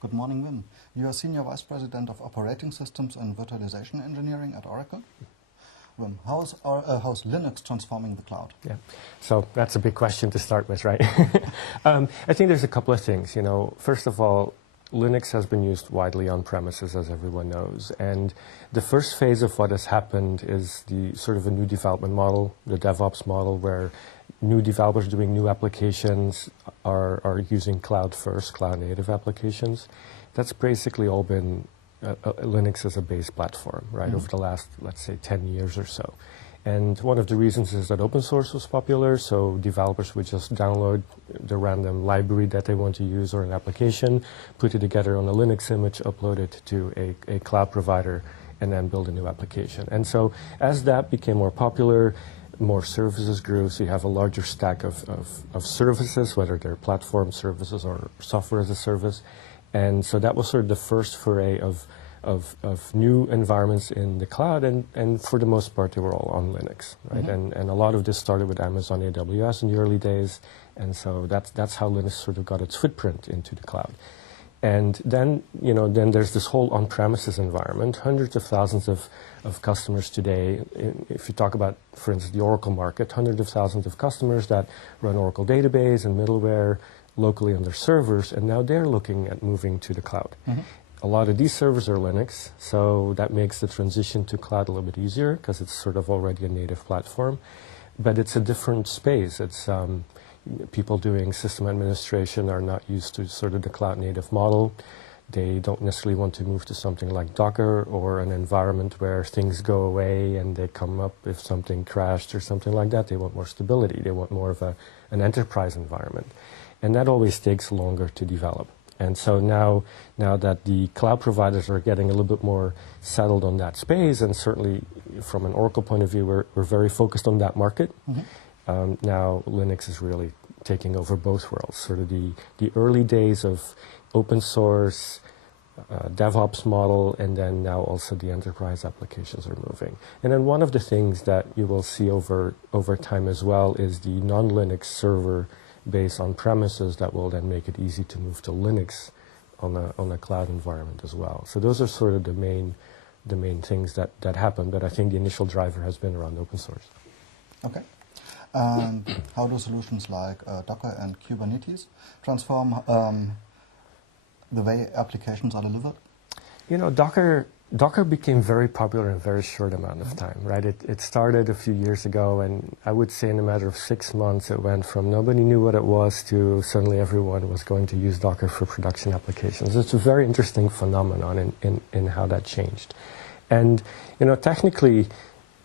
Good morning, Wim. You are Senior Vice President of Operating Systems and Virtualization Engineering at Oracle. Wim, how's Linux transforming the cloud? Yeah, so that's a big question to start with, right? I think there's a couple of things. First of all, Linux has been used widely on premises, as everyone knows. And the first phase of what has happened is the sort of a new development model, the DevOps model, where new developers doing new applications are using cloud-first, cloud-native applications. That's basically all been Linux as a base platform, right, over the last, let's say, 10 years or so. And one of the reasons is that open source was popular, so developers would just download the random library that they want to use or an application, put it together on a Linux image, upload it to a cloud provider, and then build a new application. And so as that became more popular, more services grew, so you have a larger stack of services, whether they're platform services or software as a service. And so that was sort of the first foray of new environments in the cloud, and for the most part they were all on Linux, right? And a lot of this started with Amazon AWS in the early days, and so that's how Linux sort of got its footprint into the cloud. And then, then there's this whole on-premises environment, hundreds of thousands of customers today. If you talk about, for instance, the Oracle market, hundreds of thousands of customers that run Oracle database and middleware locally on their servers, and now they're looking at moving to the cloud. A lot of these servers are Linux, so that makes the transition to cloud a little bit easier because it's sort of already a native platform. But it's a different space. It's people doing system administration are not used to sort of the cloud native model. They don't necessarily want to move to something like Docker or an environment where things go away and they come up if something crashed or something like that. They want more stability. They want more of an enterprise environment. And that always takes longer to develop. And so now that the cloud providers are getting a little bit more settled on that space, and certainly from an Oracle point of view, we're very focused on that market. Now Linux is really taking over both worlds, sort of the early days of open source, DevOps model, and then now also the enterprise applications are moving. And then one of the things that you will see over time as well is the non-Linux server based on premises that will then make it easy to move to Linux on a cloud environment as well. So those are sort of the main things that happen, but I think the initial driver has been around open source. Okay. And how do solutions like Docker and Kubernetes transform the way applications are delivered? Docker became very popular in a very short amount of time, right? It started a few years ago, and I would say in a matter of 6 months it went from nobody knew what it was to suddenly everyone was going to use Docker for production applications. It's a very interesting phenomenon in how that changed. And, technically,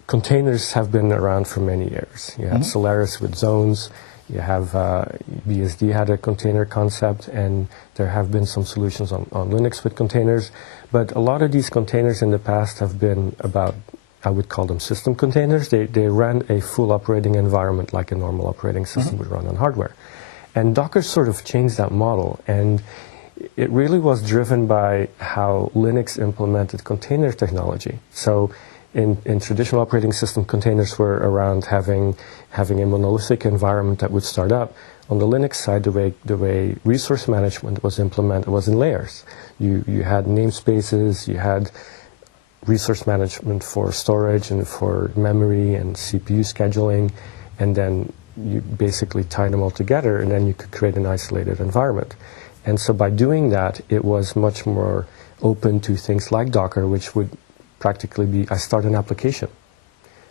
containers have been around for many years. You have Solaris with zones. You have BSD had a container concept, and there have been some solutions on Linux with containers. But a lot of these containers in the past have been about, I would call them system containers. They ran a full operating environment like a normal operating system would run on hardware. And Docker sort of changed that model. And it really was driven by how Linux implemented container technology. So in traditional operating system, containers were around having a monolithic environment that would start up. On the Linux side, the way resource management was implemented was in layers. You had namespaces, you had resource management for storage and for memory and CPU scheduling, and then you basically tied them all together, and then you could create an isolated environment. And so by doing that, it was much more open to things like Docker, which would practically be, I start an application,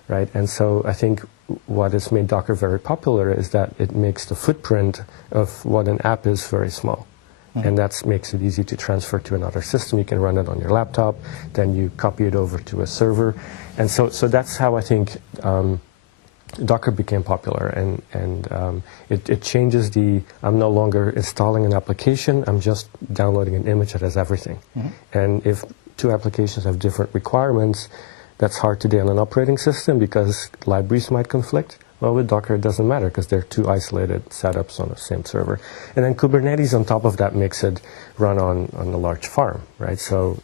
right? And so I think what has made Docker very popular is that it makes the footprint of what an app is very small. And that makes it easy to transfer to another system. You can run it on your laptop, then you copy it over to a server. And so that's how I think Docker became popular, and it changes I'm no longer installing an application, I'm just downloading an image that has everything. And if two applications have different requirements, that's hard today on an operating system because libraries might conflict. Well, with Docker, it doesn't matter because they're two isolated setups on the same server. And then Kubernetes on top of that makes it run on a large farm, right? So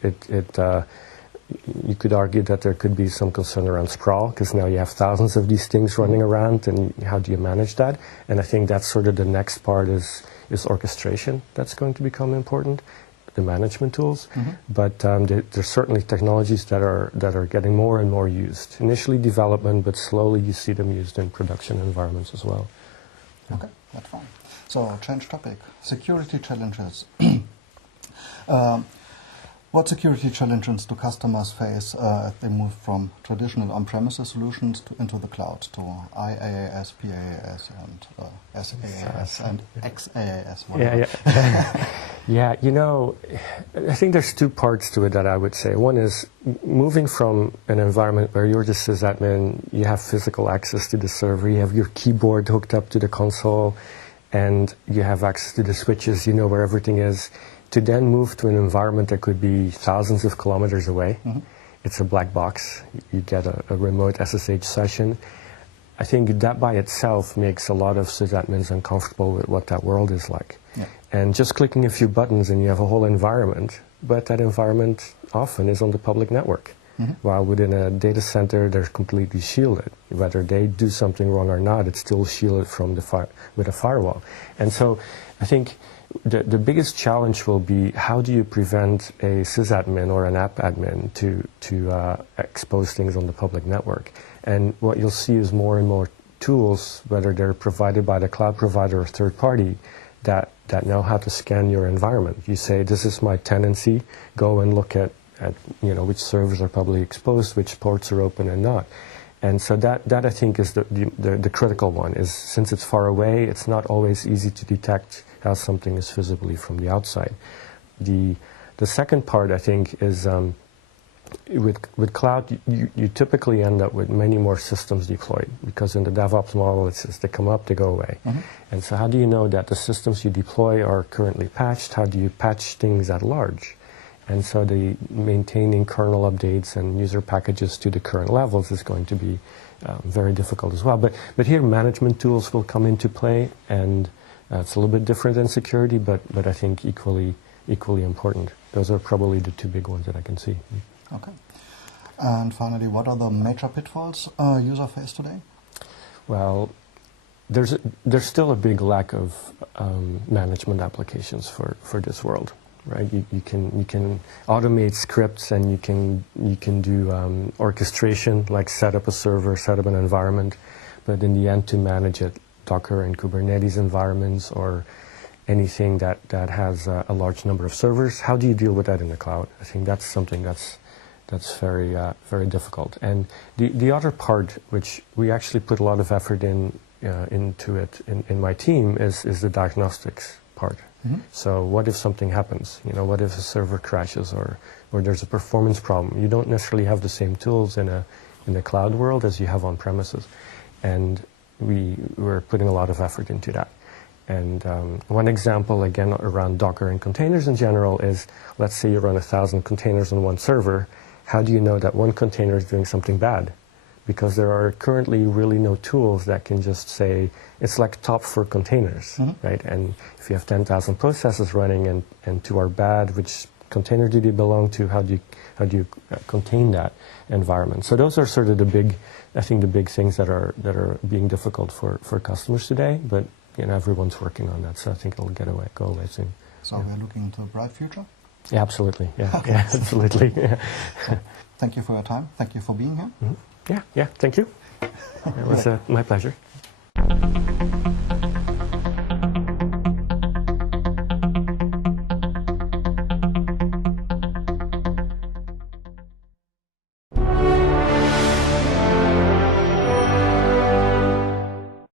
you could argue that there could be some concern around sprawl because now you have thousands of these things running around, and how do you manage that? And I think that's sort of the next part is orchestration that's going to become important. the management tools, but there's certainly technologies that are getting more and more used. Initially development, but slowly you see them used in production environments as well. Okay, that's fine. So, change topic. Security challenges. What security challenges do customers face as they move from traditional on-premises solutions into the cloud, to IaaS, PaaS, and SaaS, and XaaS? Yeah, you know, I think there's two parts to it that I would say. One is moving from an environment where you're the sysadmin, you have physical access to the server, you have your keyboard hooked up to the console, and you have access to the switches, you know where everything is, to then move to an environment that could be thousands of kilometers away. It's a black box. You get a remote SSH session. I think that by itself makes a lot of sysadmins uncomfortable with what that world is like. Yeah. And just clicking a few buttons and you have a whole environment, but that environment often is on the public network. While within a data center, they're completely shielded. Whether they do something wrong or not, it's still shielded from with a firewall. And so I think the biggest challenge will be, how do you prevent a sysadmin or an app admin to expose things on the public network? And what you'll see is more and more tools, whether they're provided by the cloud provider or third party, that know how to scan your environment. You say, this is my tenancy, go and look at you know, which servers are publicly exposed, which ports are open and not. And so that I think is the critical one, is since it's far away, it's not always easy to detect how something is visibly from the outside. The second part, I think, is with cloud, you typically end up with many more systems deployed, because in the DevOps model, it says they come up, they go away. And so how do you know that the systems you deploy are currently patched? How do you patch things at large? And so the maintaining kernel updates and user packages to the current levels is going to be very difficult as well. But here management tools will come into play, and it's a little bit different than security, but I think equally important. Those are probably the two big ones that I can see. Okay. And finally, what are the major pitfalls users face today? Well, there's still a big lack of management applications for this world. Right, you can automate scripts, and you can do orchestration, like set up a server, set up an environment, but in the end, to manage it, Docker and Kubernetes environments or anything that has a large number of servers, how do you deal with that in the cloud? I think that's something that's very difficult. And the other part, which we actually put a lot of effort into it in my team, is the diagnostics part. So what if something happens? You know, what if a server crashes or there's a performance problem? You don't necessarily have the same tools in the cloud world as you have on premises, and we're putting a lot of effort into that. And one example, again, around Docker and containers in general is, let's say you run 1,000 containers on one server. How do you know that one container is doing something bad? Because there are currently really no tools that can just say, it's like top for containers, right? And if you have 10,000 processes running and two are bad, which container do they belong to? How do you contain that environment? So those are sort of the big things that are being difficult for customers today. But you know, everyone's working on that, so I think it'll go away soon. So we're looking into a bright future? Yeah, absolutely. Yeah, okay. Yeah, absolutely. Yeah. So, thank you for your time. Thank you for being here. Yeah, thank you. It was my pleasure.